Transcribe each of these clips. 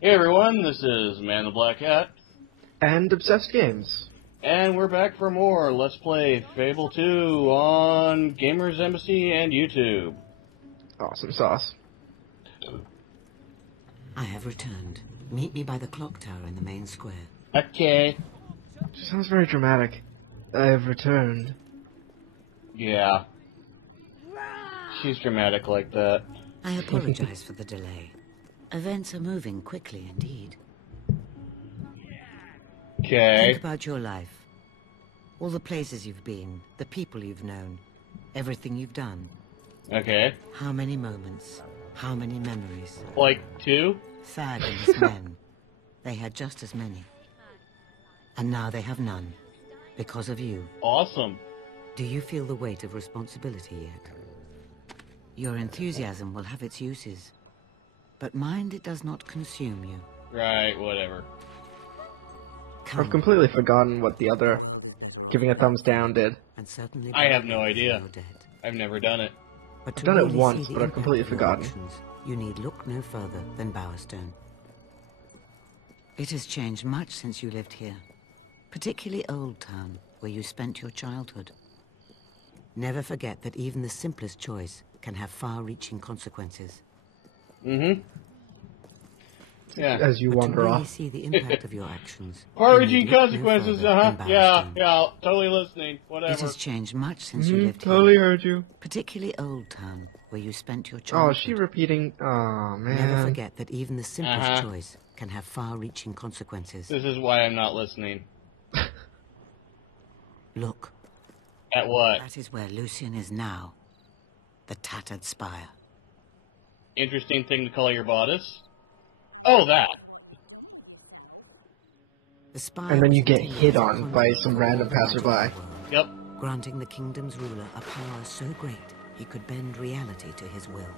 Hey everyone, this is Man the Black Hat, And Obsessed Games. and we're back for more Let's Play Fable 2 on Gamers Embassy and YouTube. Awesome sauce. I have returned. Meet me by the clock tower in the main square. Okay. Sounds very dramatic. I have returned. Yeah. She's dramatic like that. I apologize for the delay. Events are moving quickly indeed. Think Okay. about your life. All the places you've been, the people you've known, everything you've done. Okay. How many moments, how many memories. Like 2? Thad and his men, they had just as many. And now they have none, because of you. Awesome. Do you feel the weight of responsibility yet? Your enthusiasm will have its uses, but mind it does not consume you. Right, whatever. I've completely forgotten what the other giving a thumbs down did. And certainly I have no idea. your debt. I've never done it. But I've to done it really once, see the but I've impact completely of your forgotten. actions, you need look no further than Bowerstone. It has changed much since you lived here, particularly Old Town, where you spent your childhood. Never forget that even the simplest choice can have far-reaching consequences. Mm-hmm. Yeah. As you But to wander really off. see the impact of your actions, you Far-reaching need look no consequences, further uh-huh. than Yeah, Bowerstone. totally listening. It Whatever. has changed much since you lived Totally here, heard you. particularly Old Town, where you spent your Oh, childhood. is she repeating? Oh, Never man. forget that even the simplest Uh-huh. choice can have far-reaching consequences. This is why I'm not listening. Look, At what? that is where Lucian is now. The tattered spire. Interesting thing to call your bodice? Oh, that. The spire And then was you get intended hit as a on by conduit some for random all the magic of the passerby. world, Yep. granting the kingdom's ruler a power so great he could bend reality to his will.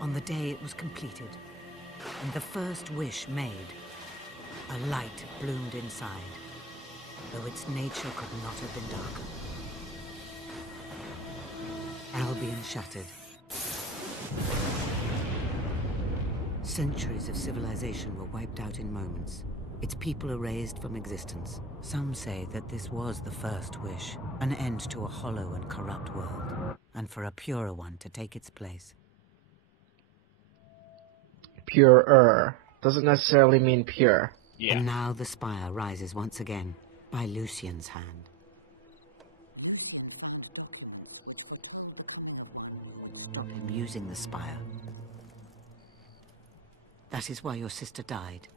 On the day it was completed, and the first wish made, a light bloomed inside, though its nature could not have been darker. Albion shattered. Centuries of civilization were wiped out in moments, its people erased from existence. Some say that this was the first wish, an end to a hollow and corrupt world, and for a purer one to take its place. Purer. Doesn't necessarily mean pure. Yeah. And now the spire rises once again, by Lucian's hand. Stop him using the spire. That is why your sister died.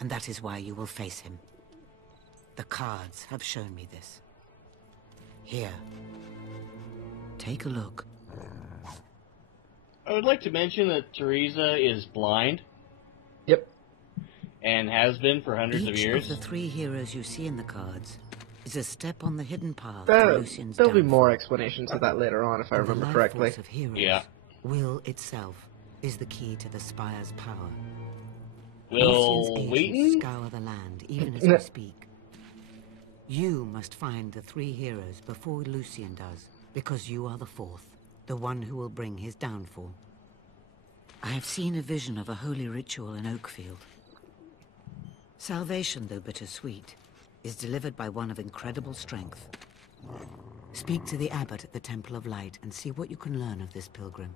And that is why you will face him. The cards have shown me this. Here. Take a look. I would like to mention that Teresa is blind Yep. and has been for hundreds of Each years. of the three heroes you see in the cards is a step on the hidden path to Lucian's There'll be downfall. more explanations of that later on, if I And the remember life correctly. force of heroes, Yeah. will itself, is the key to the spire's power. Will Lucian's Wheaton? agents scour the land, even as we speak. You must find the three heroes before Lucian does, because you are the fourth, the one who will bring his downfall. I have seen a vision of a holy ritual in Oakfield. Salvation, though bittersweet, is delivered by one of incredible strength. Speak to the abbot at the Temple of Light and see what you can learn of this pilgrim.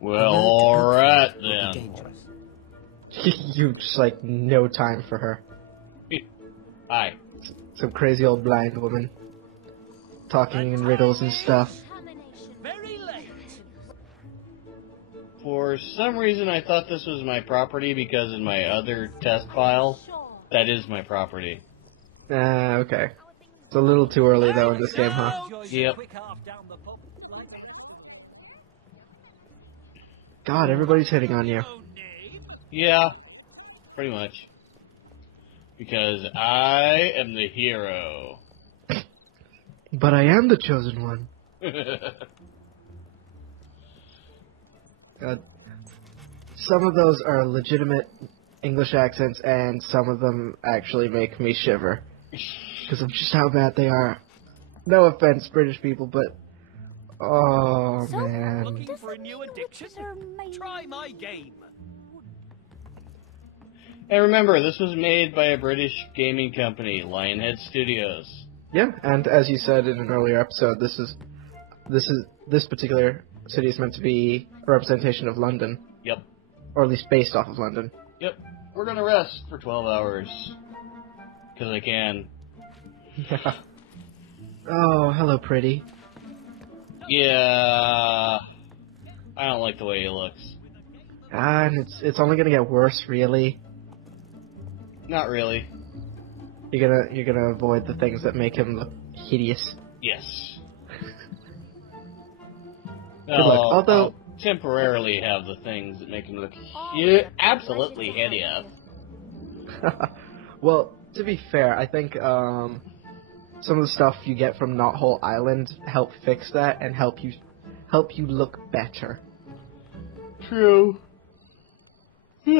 Well, The road to alright Oakfield will be then. dangerous. You just like no time for her. Hi. Some crazy old blind woman. Talking in riddles and stuff. Very late. For some reason, I thought this was my property because in my other test file, that is my property. Okay. It's a little too early though in this game, huh? Yep. God, everybody's hitting on you. Yeah, pretty much. Because I am the hero. But I am the chosen one. Some of those are legitimate English accents, and some of them actually make me shiver. Because of just how bad they are. No offense, British people, but Oh, So, man. Looking for a new addiction? Try my game. And remember, this was made by a British gaming company, Lionhead Studios. Yeah, and as you said in an earlier episode, this particular city is meant to be a representation of London. Yep. Or at least based off of London. Yep. We're gonna rest for 12 hours. Because I can. Oh, hello, pretty. Yeah. I don't like the way he looks. And it's only gonna get worse, really. Not really. You're gonna avoid the things that make him look hideous. Yes. Good luck. Although I'll temporarily have the things that make him look absolutely hideous. well, to be fair, I think some of the stuff you get from Knothole Island help fix that and help you look better. True. I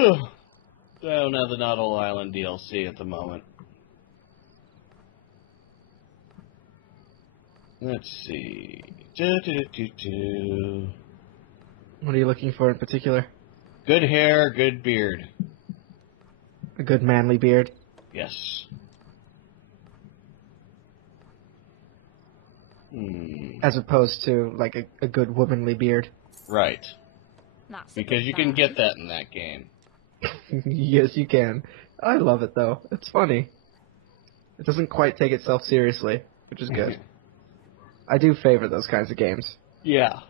don't have the Knothole Island DLC at the moment. Let's see. What are you looking for in particular? Good hair, good beard. A good manly beard. Yes. As opposed to, like, a good womanly beard. Right. Because you can get that in that game. Yes, you can. I love it, though. It's funny. It doesn't quite take itself seriously, which is good. I do favor those kinds of games. Yeah.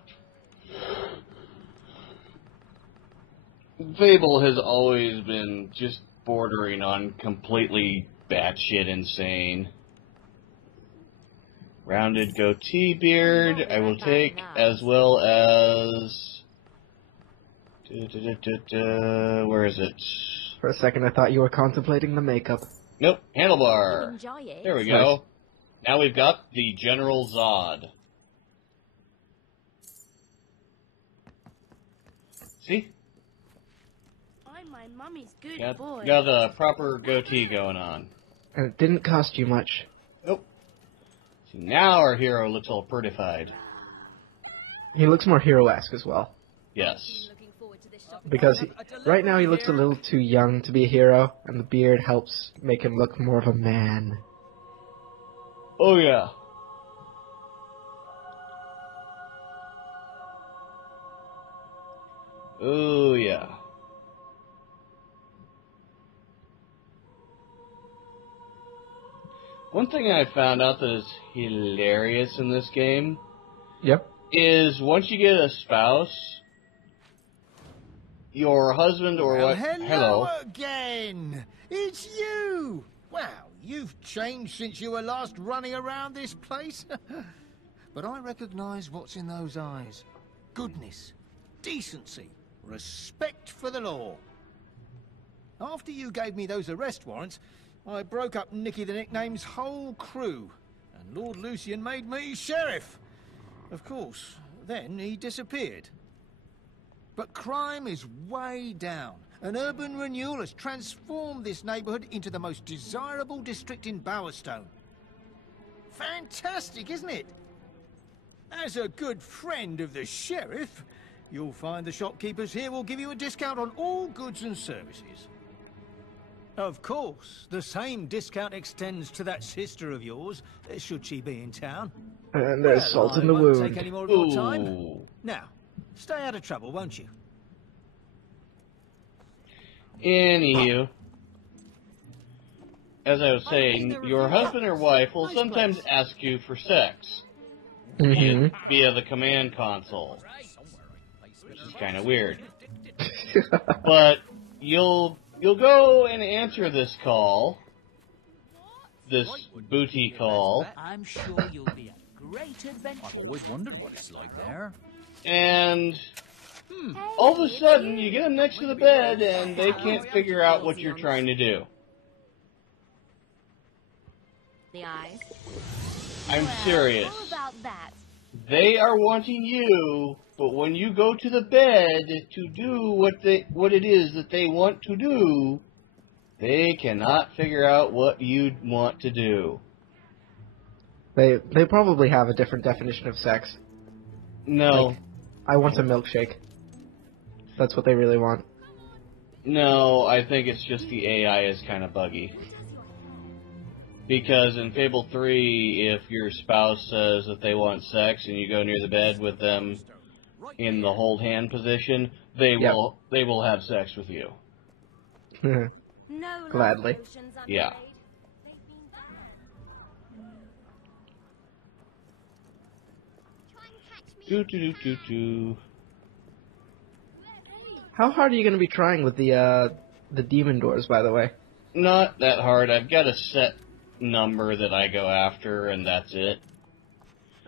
Fable has always been just bordering on completely batshit insane. Rounded goatee beard, I will take, as well as... Where is it? For a second, I thought you were contemplating the makeup. Nope, handlebar. Enjoy it. There we go. Now we've got the General Zod. See? I'm my mummy's good Got boy. a proper goatee going on. And it didn't cost you much. Nope. See, now our hero looks all prettified. He looks more hero-esque as well. Yes. Because right now he looks a little too young to be a hero, and the beard helps make him look more of a man. Oh, yeah. Oh, yeah. One thing I found out that is hilarious in this game Yep. is once you get a spouse, your husband or Well, what? hello again! It's you! Wow, you've changed since you were last running around this place. But I recognize what's in those eyes. Goodness, decency, respect for the law. After you gave me those arrest warrants, I broke up Nicky the Nickname's whole crew, and Lord Lucian made me sheriff. Of course, then he disappeared. But crime is way down, and urban renewal has transformed this neighborhood into the most desirable district in Bowerstone. Fantastic, isn't it? As a good friend of the sheriff, you'll find the shopkeepers here will give you a discount on all goods and services. Of course, the same discount extends to that sister of yours, should she be in town. And there's salt in the I won't wound. take any more of your time. Ooh. Now, stay out of trouble, won't you? Anywho, as I was saying, your husband or wife will sometimes ask you for sex via the command console, which is kind of weird. But you'll go and answer this call, this booty call, I'm sure you'll be a great adventure. I've always wondered what it's like there. and all of a sudden you get them next to the bed and they can't figure out what you're trying to do. The eyes. I'm serious. How about that? They are wanting you, but when you go to the bed to do what it is that they want to do, they cannot figure out what you want to do. They probably have a different definition of sex. No. Like, I want a milkshake. That's what they really want. No, I think it's just the AI is kind of buggy. Because in Fable 3, if your spouse says that they want sex and you go near the bed with them in the hold hand position, they will have sex with you. No Gladly. potions, I'm Yeah. afraid. They've been banned. Do. How hard are you going to be trying with the demon doors, by the way? Not that hard. I've got a set number that I go after, and that's it.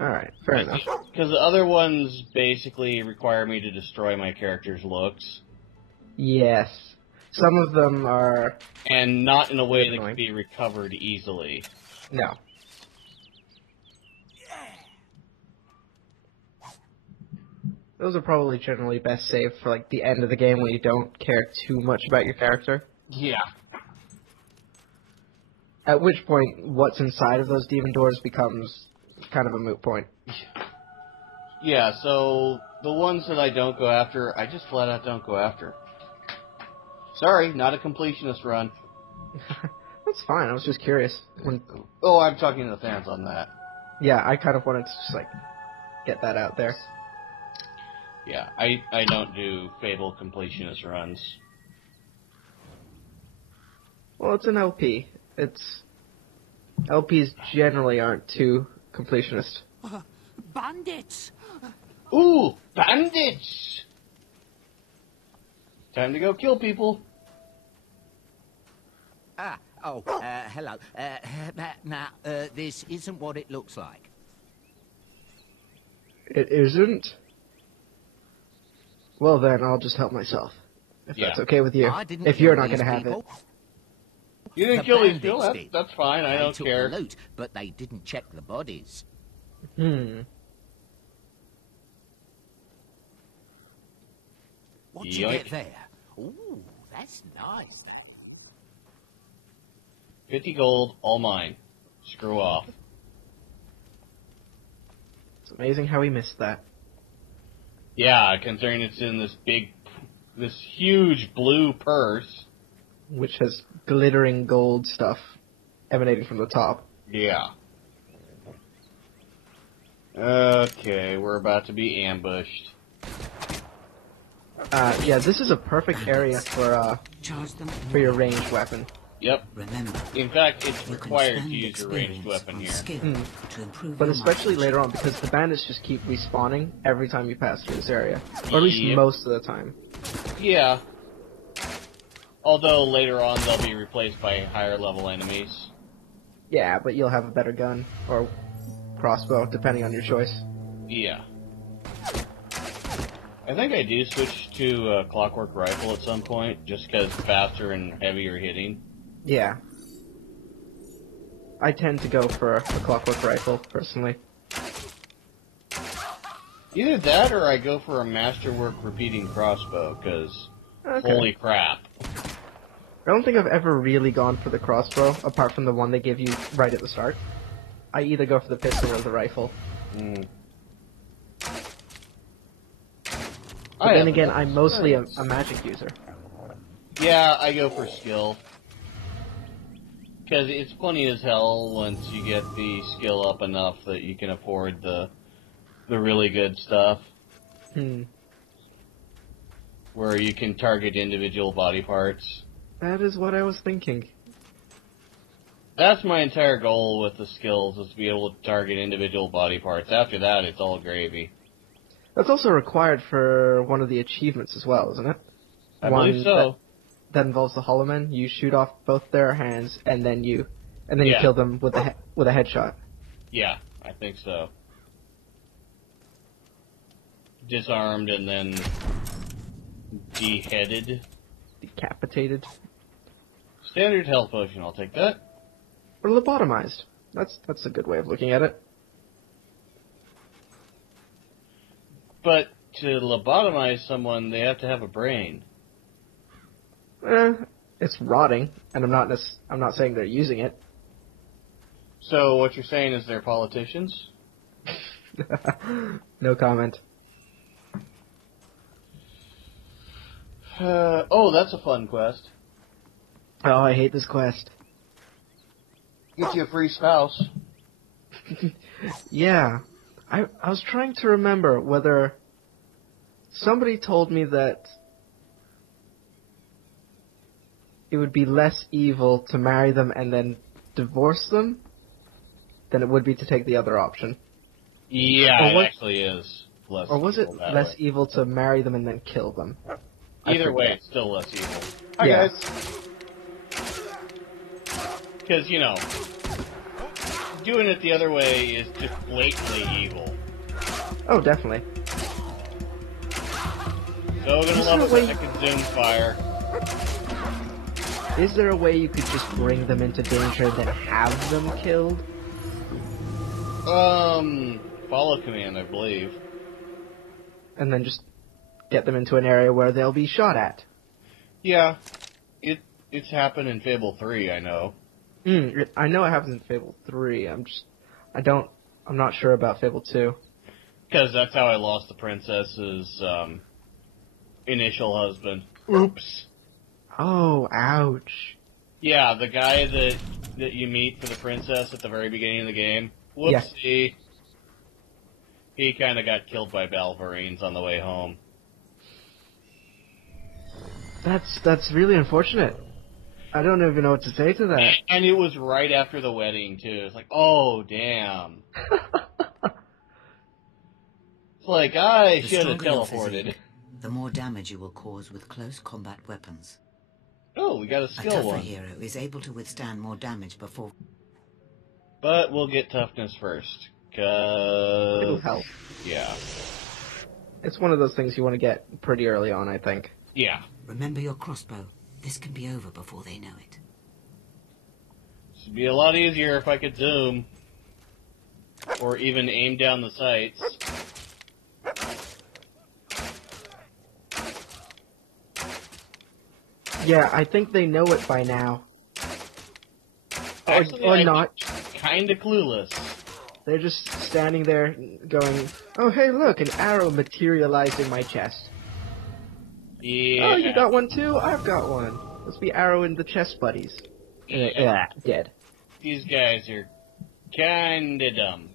Alright, fair enough. Because the other ones basically require me to destroy my character's looks. Yes. Some of them are... And not in a way that annoying. can be recovered easily. No. Those are probably generally best saved for, like, the end of the game when you don't care too much about your character. Yeah. At which point, what's inside of those demon doors becomes kind of a moot point. Yeah, so the ones that I don't go after, I just flat out don't go after. Sorry, not a completionist run. That's fine, I was just curious. Oh, I'm talking to the fans on that. Yeah, I kind of wanted to just, like, get that out there. Yeah, I don't do Fable completionist runs. Well, it's an LP. LPs generally aren't too completionist. Bandits! Ooh, bandits! Time to go kill people. Hello. This isn't what it looks like. It isn't? Well then, I'll just help myself. If that's okay with you. I didn't If you're kill not going to these have it. people. You didn't The kill these bandits people? did. That's fine, I They don't took care. the loot, but they didn't check the bodies. What you Yoink. get there? Ooh, that's nice. 50 gold, all mine. Screw off. It's amazing how we missed that. Yeah, considering it's in this huge blue purse. Which has glittering gold stuff emanating from the top. Yeah. Okay, we're about to be ambushed. Yeah, this is a perfect area for your ranged weapon. Yep. Remember, In fact, it's you can required to spend use your ranged experience weapon on here. skill to improve But your especially mileage. later on, because the bandits just keep respawning every time you pass through this area. Or at least Yep. most of the time. Yeah. Although later on they'll be replaced by higher level enemies. Yeah, but you'll have a better gun, or crossbow, depending on your choice. Yeah. I think I do switch to a clockwork rifle at some point, just because faster and heavier hitting. Yeah. I tend to go for a clockwork rifle, personally. Either that or I go for a masterwork repeating crossbow, because holy crap. I don't think I've ever really gone for the crossbow, apart from the one they give you right at the start. I either go for the pistol or the rifle. But then again, I'm mostly a magic user. Yeah, I go for skill. Because it's funny as hell once you get the skill up enough that you can afford the really good stuff. Where you can target individual body parts. That is what I was thinking. That's my entire goal with the skills, is to be able to target individual body parts. After that, it's all gravy. That's also required for one of the achievements as well, isn't it? I believe so. That involves the Hollow Men. You shoot off both their hands, and then you Yeah. kill them with a headshot. Yeah, I think so. Disarmed and then beheaded. Decapitated. Standard health potion, I'll take that. Or lobotomized. That's a good way of looking at it. But to lobotomize someone, they have to have a brain. It's rotting, and I'm not saying they're using it. So what you're saying is they're politicians? No comment. Oh, that's a fun quest. Oh, I hate this quest. Gets you a free spouse. Yeah. I was trying to remember whether somebody told me that it would be less evil to marry them and then divorce them than it would be to take the other option. Yeah, it actually is less evil. Or was it that less way. evil to marry them and then kill them? Either way, it's still less evil. Hi, Yeah. guys. Because, you know, doing it the other way is just blatantly evil. Oh, definitely. So gonna love it when I consume fire. Is there a way you could just bring them into danger and then have them killed? Follow command, I believe. And then just get them into an area where they'll be shot at? Yeah. It's happened in Fable 3, I know. I know it happens in Fable 3. I'm not sure about Fable 2. Because that's how I lost the princess's, initial husband. Oops. Oh, ouch. Yeah, the guy that you meet for the princess at the very beginning of the game. Whoopsie. Yeah. He kind of got killed by Balverines on the way home. That's really unfortunate. I don't even know what to say to that. And it was right after the wedding, too. It's like, oh, damn. It's like, I should have teleported. The more damage you will cause with close combat weapons. Oh, we got a skill one. A tougher hero is able to withstand more damage before... But we'll get toughness first, cause... It'll help. Yeah. It's one of those things you want to get pretty early on, I think. Yeah. Remember your crossbow. This can be over before they know it. This would be a lot easier if I could zoom. Or even aim down the sights. Yeah, I think they know it by now. Actually, or not. Kinda clueless. They're just standing there going, oh hey look, an arrow materialized in my chest. Yeah. Oh, you got one too? I've got one. Let's be arrow in the chest buddies. Yeah. Dead. These guys are kinda dumb.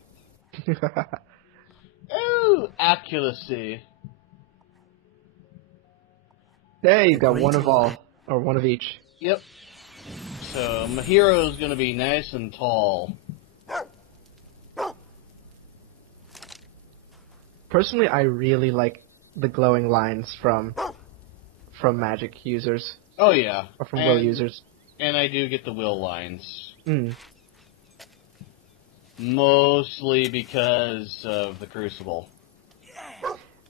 Oh, accuracy. Hey, you got one of all. Or one of each. Yep. So, my hero's gonna be nice and tall. Personally, I really like the glowing lines from magic users. Oh, yeah. Or from will users. And I do get the will lines. Mm. Mostly because of the Crucible.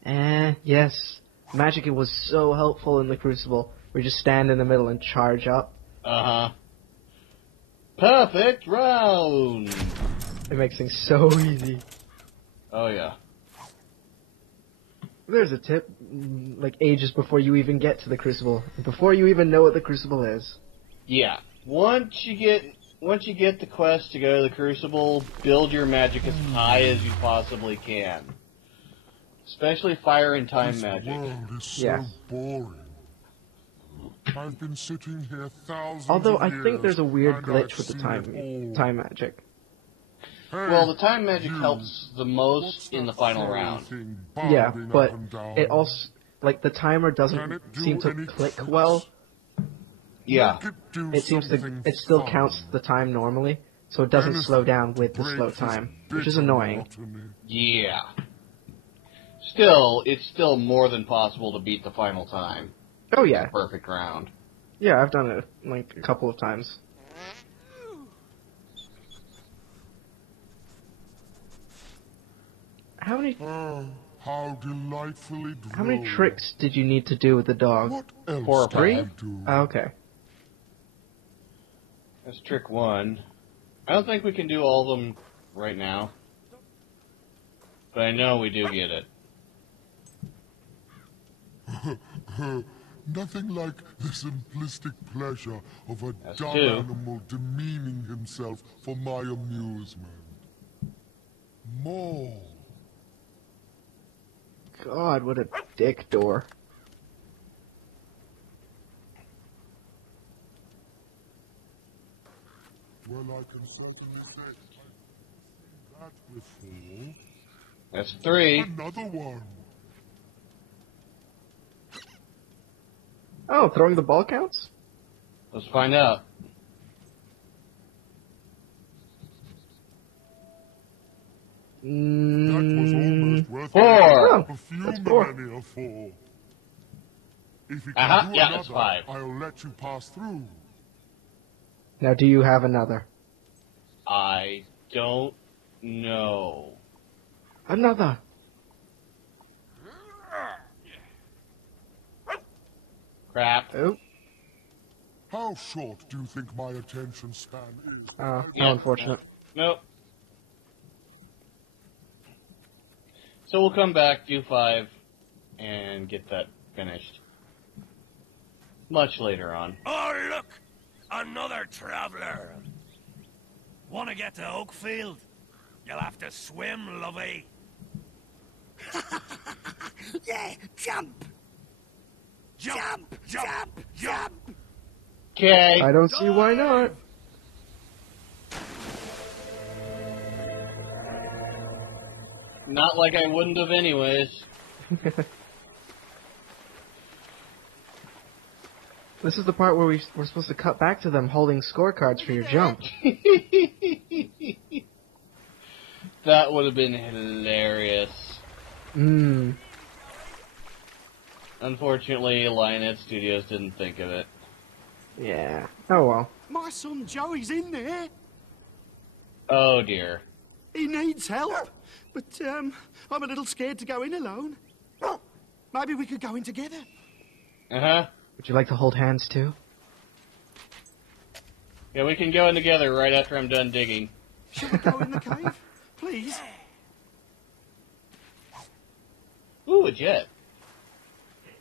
Yes. Magic, it was so helpful in the Crucible. We just stand in the middle and charge up. Uh-huh. Perfect round! It makes things so easy. Oh, yeah. There's a tip, like ages before you even get to the Crucible, before you even know what the Crucible is. Yeah. Once you get the quest to go to the Crucible, build your magic as high as you possibly can. Especially fire and time magic. This world is so boring. I've been sitting here thousands Although of I years, think there's a weird and glitch I've with the seen time magic. Hey, well, the time magic helps the most in the final round. Yeah, but it also, like, the timer doesn't seem to click well. Yeah. It seems to, it still counts the time normally, so it doesn't slow down with the slow time, which is annoying. Yeah. Still, it's still more than possible to beat the final time. Oh yeah. Perfect round. Yeah, I've done it, like, a couple of times. How many tricks did you need to do with the dog? What else 4 or 5. Oh, okay. That's trick 1. I don't think we can do all of them right now. But I know we do get it. Nothing like the simplistic pleasure of a That's dumb 2. animal demeaning himself for my amusement. More. God, what a dick door. Well, I can certainly say I've seen that before. That's 3. Another one. Oh, throwing the ball counts? Let's find out. That was almost worth 4. Oh, a few that's 4. millennia for. If you can Uh-huh, do yeah, another, that's 5. I'll let you pass through. Now, do you have another? I don't know. Another. Crap. Oh, How short do you think my attention span is? how Yeah. unfortunate. Nope. So we'll come back, do 5, and get that finished. Much later on. Oh, look! Another traveller! Want to get to Oakfield? You'll have to swim, lovey. Yeah, jump! Jump! Jump! Jump! Okay. I don't see why not. Not like I wouldn't have anyways. This is the part where we're supposed to cut back to them holding scorecards for your jump. That would have been hilarious. Mmm. Unfortunately, Lionhead Studios didn't think of it. Yeah. Oh well. My son Joey's in there. Oh dear. He needs help. But, I'm a little scared to go in alone. Maybe we could go in together. Uh-huh. Would you like to hold hands too? Yeah, we can go in together right after I'm done digging. Shall we go in the cave? Please? Ooh, a jet.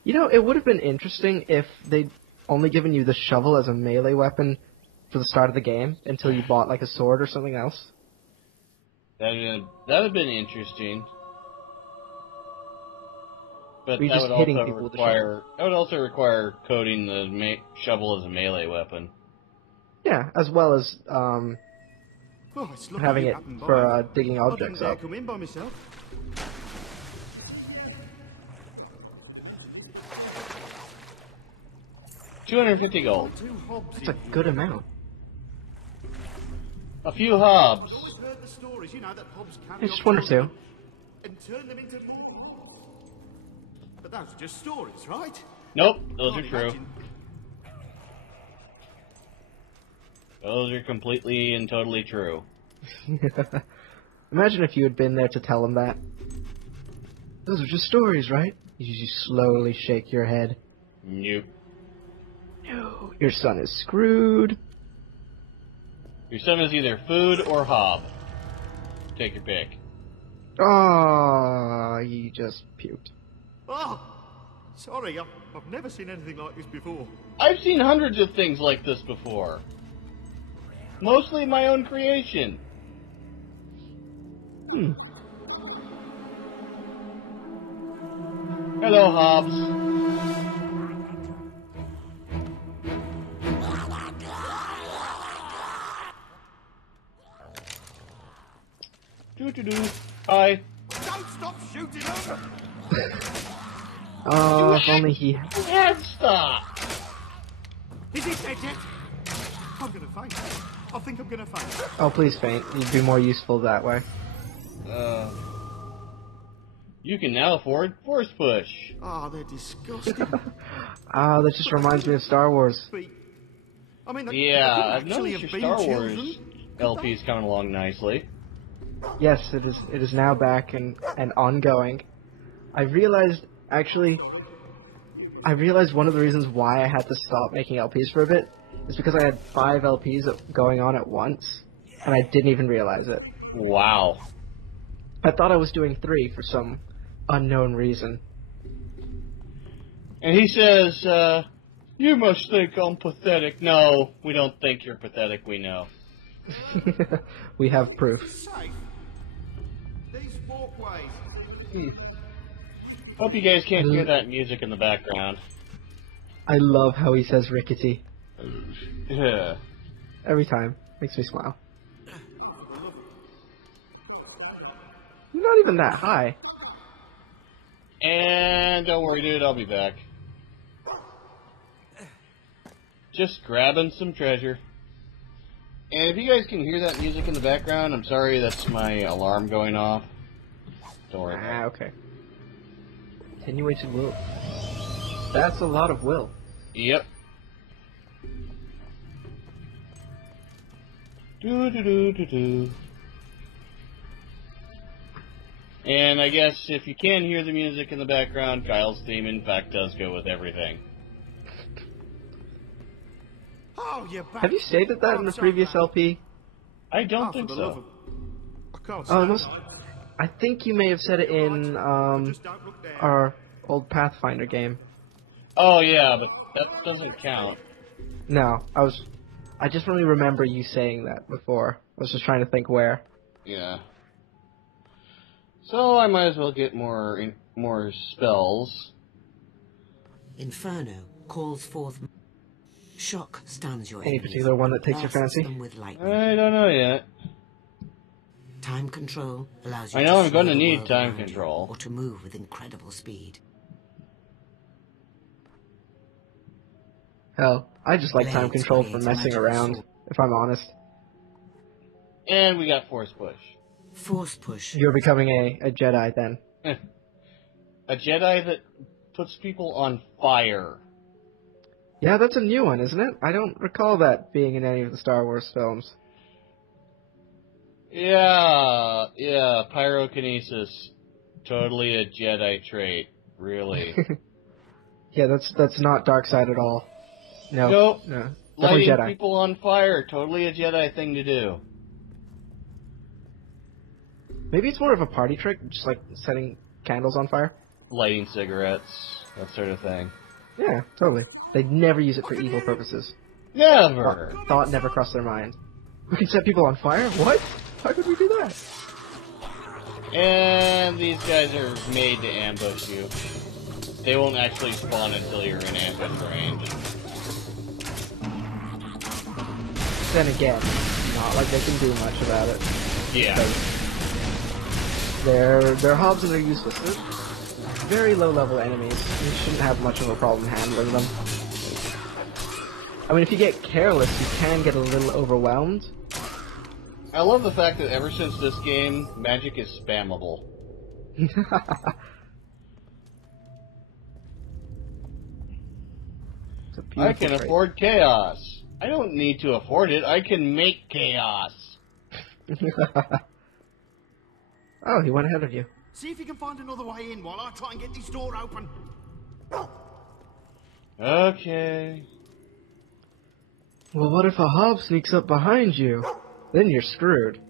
You know, it would have been interesting if they'd only given you the shovel as a melee weapon for the start of the game until you bought like a sword or something else. That would have been interesting. But Were you that just would hitting also people with the require coding the shovel as a melee weapon. Yeah, as well as Oh, it's lucky having you it happened by. for digging I objects didn't dare up. come in by myself. $250 gold. Two hobs That's a in here. good amount. A few hobs. I've always heard the stories, you know, that hobs carry Yeah, just off one or children two. and turn them into more hobs. But those are just stories, right? Nope, those are Can't true. imagine. Those are completely and totally true. Imagine if you had been there to tell them that. Those are just stories, right? You slowly shake your head. Nope. No, your son is screwed. Your son is either food or hob. Take your pick. Ah, he just puked. Oh, sorry, I've never seen anything like this before. I've seen hundreds of things like this before. Mostly my own creation. Hello, Hobbs. Doo-doo-doo. Hi. Don't stop shooting them! Oh, if only he... Head stop. Is it dead yet? I'm gonna faint. I think I'm gonna faint. Oh, please faint. You'd be more useful that way. You can now afford Force Push. Oh, they're disgusting. Ah, that just reminds me of Star Wars. But, I mean, they Yeah, couldn't I've actually noticed have your been Star Wars children. LP's coming along nicely. Yes, it is. It is now back and ongoing. I realized one of the reasons why I had to stop making LPs for a bit is because I had 5 LPs going on at once, and I didn't even realize it. Wow. I thought I was doing 3 for some unknown reason. And he says, you must think I'm pathetic. No, we don't think you're pathetic, we know. We have proof. Safe. These walkways. Hope you guys can't hear that music in the background. I love how he says rickety Yeah. every time. Makes me smile. You're not even that high. And don't worry, dude, I'll be back. Just grabbing some treasure. And if you guys can hear that music in the background, I'm sorry, that's my alarm going off. Don't worry about it. Okay. Attenuated will. That's a lot of will. Yep. Do. And I guess if you can hear the music in the background, Kyle's theme, in fact, does go with everything. Oh, you're back. Have you stated that in the previous LP? I don't think so. I can't Oh, stand I think you may have said it in our old Pathfinder game. Oh yeah, but that doesn't count. No, I just really remember you saying that before. I was just trying to think where. Yeah. So I might as well get more spells. Inferno calls forth. Shock stuns your Any enemies, particular one that takes your blasts fancy? them with lightning. I don't know yet. Time control allows you I know to I'm going to see the need world time around you, control. or to move with incredible speed. Hell, I just like time Blades control for create messing magical around, sword. if I'm honest. And we got force push. Force push. You're becoming a Jedi then. A Jedi that puts people on fire. Yeah, that's a new one, isn't it? I don't recall that being in any of the Star Wars films. Yeah, pyrokinesis. Totally a Jedi trait, really. Yeah, that's not dark side at all. No. Nope. No. Definitely Lighting Jedi. people on fire, totally a Jedi thing to do. Maybe it's more of a party trick, just like setting candles on fire. Lighting cigarettes, that sort of thing. Yeah, totally. They'd never use it for evil purposes. Never! Thought never crossed their mind. We can set people on fire? What? How could we do that? And these guys are made to ambush you. They won't actually spawn until you're in ambush range. Then again, not like they can do much about it. Yeah. They're hobs and they're useless. They're very low-level enemies. You shouldn't have much of a problem handling them. I mean, if you get careless, you can get a little overwhelmed. I love the fact that ever since this game, magic is spammable. I can afford chaos. I don't need to afford it. I can make chaos. Oh, he went ahead of you. See if you can find another way in while I try and get this door open. Okay. Well, what if a hob sneaks up behind you? Then you're screwed.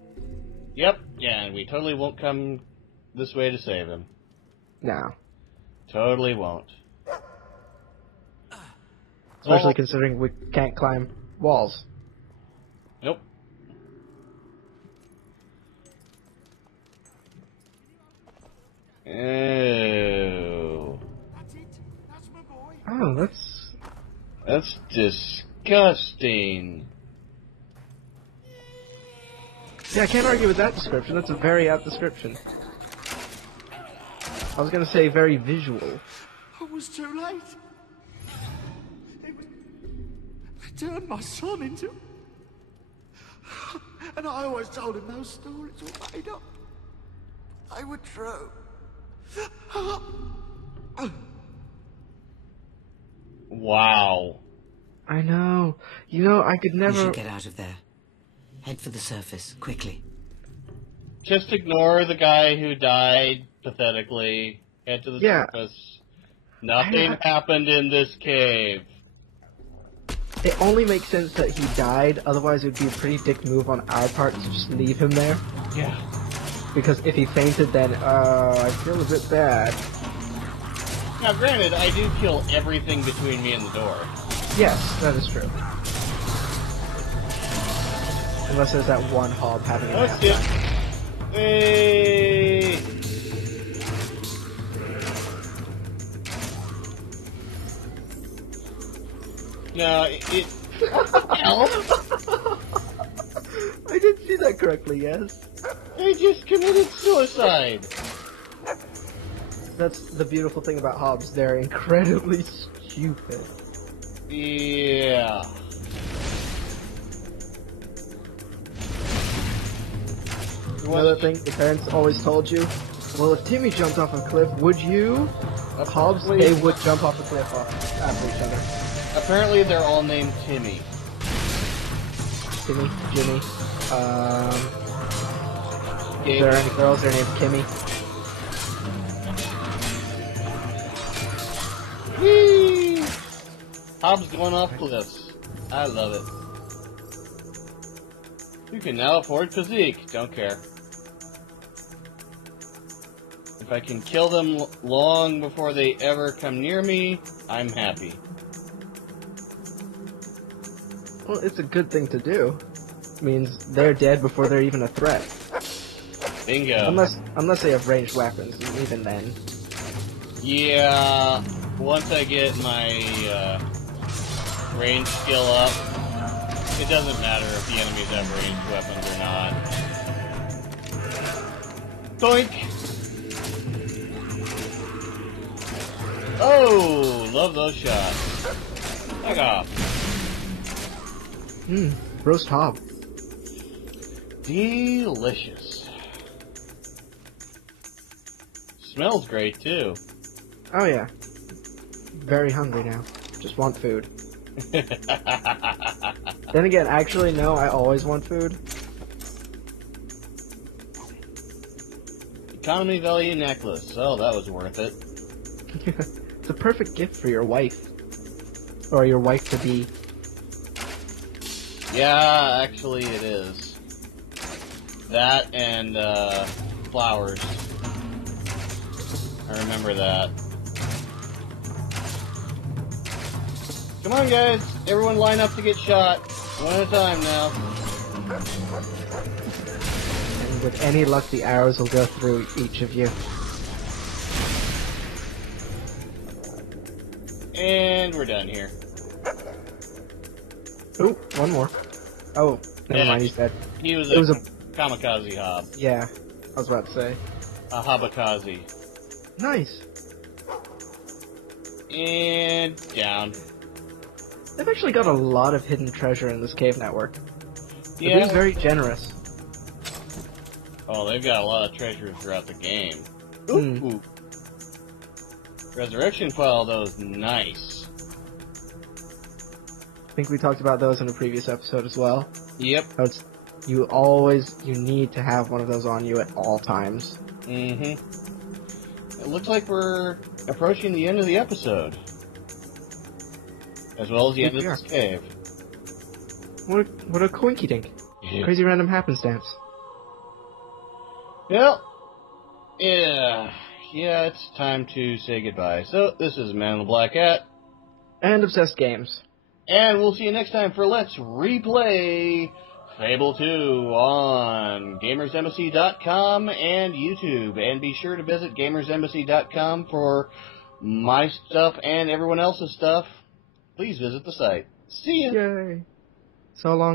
Yep. Yeah, and we totally won't come this way to save him. No. Totally won't. Especially considering we can't climb walls. Nope. Ew. That's it. That's my boy. Oh, That's disgusting. Yeah, I can't argue with that description. That's a very apt description. I was gonna say very visual. I was too late. They turned my son into... And I always told him those stories were made up. They were true. Wow. I know. You know, I could You never... should get out of there. Head for the surface, quickly. Just ignore the guy who died pathetically. Head to the surface. Nothing happened in this cave. It only makes sense that he died, otherwise it would be a pretty dick move on our part to just leave him there. Yeah. Because if he fainted, then, I feel a bit bad. Now, granted, I do kill everything between me and the door. Yes, that is true. Unless there's that one hob having a nap time. Hey! No, it... What the hell? did see that correctly, yes. They just committed suicide. That's the beautiful thing about Hobbs. They're incredibly stupid. Yeah. Another thing your parents always told you, well, if Timmy jumped off a cliff, would you? Hobbs, they would jump off a cliff after each other. Apparently they're all named Timmy. Timmy, Jimmy, is there any girls that are named Kimmy? Whee! Hobbs going off cliffs. I love it. You can now afford physique. Don't care. If I can kill them long before they ever come near me, I'm happy. Well, it's a good thing to do. It means they're dead before they're even a threat. Bingo. Unless they have ranged weapons, and even then. Yeah, once I get my range skill up, it doesn't matter if the enemies have ranged weapons or not. Doink! Oh, love those shots. Back off. Roast hob. Delicious. Smells great, too. Oh yeah. Very hungry now. Just want food. Then again, actually, no, I always want food. Economy value necklace. Oh, that was worth it. It's a perfect gift for your wife. Or your wife-to-be. Yeah, actually it is. That and, flowers. I remember that. Come on, guys. Everyone line up to get shot. One at a time now. And with any luck, the arrows will go through each of you. And we're done here. Ooh, one more. Oh, never mind, he's dead. He was It was a kamikaze hob. Yeah, I was about to say. A habakaze. Nice. And down. They've actually got a lot of hidden treasure in this cave network. They're Yeah. being very generous. Oh, they've got a lot of treasure throughout the game. Ooh. Resurrection file, though, is nice. I think we talked about those in a previous episode as well. Yep. How you need to have one of those on you at all times. Mm-hmm. It looks like we're approaching the end of the episode. As well as the end of this cave. What a coinky dink. Yeah. Crazy random happenstance. Well, yeah, it's time to say goodbye. So, this is Man in the Black Hat. And Obsessed Games. And we'll see you next time for Let's Replay Fable 2 on GamersEmbassy.com and YouTube. And be sure to visit GamersEmbassy.com for my stuff and everyone else's stuff. Please visit the site. See ya! Yay. So long.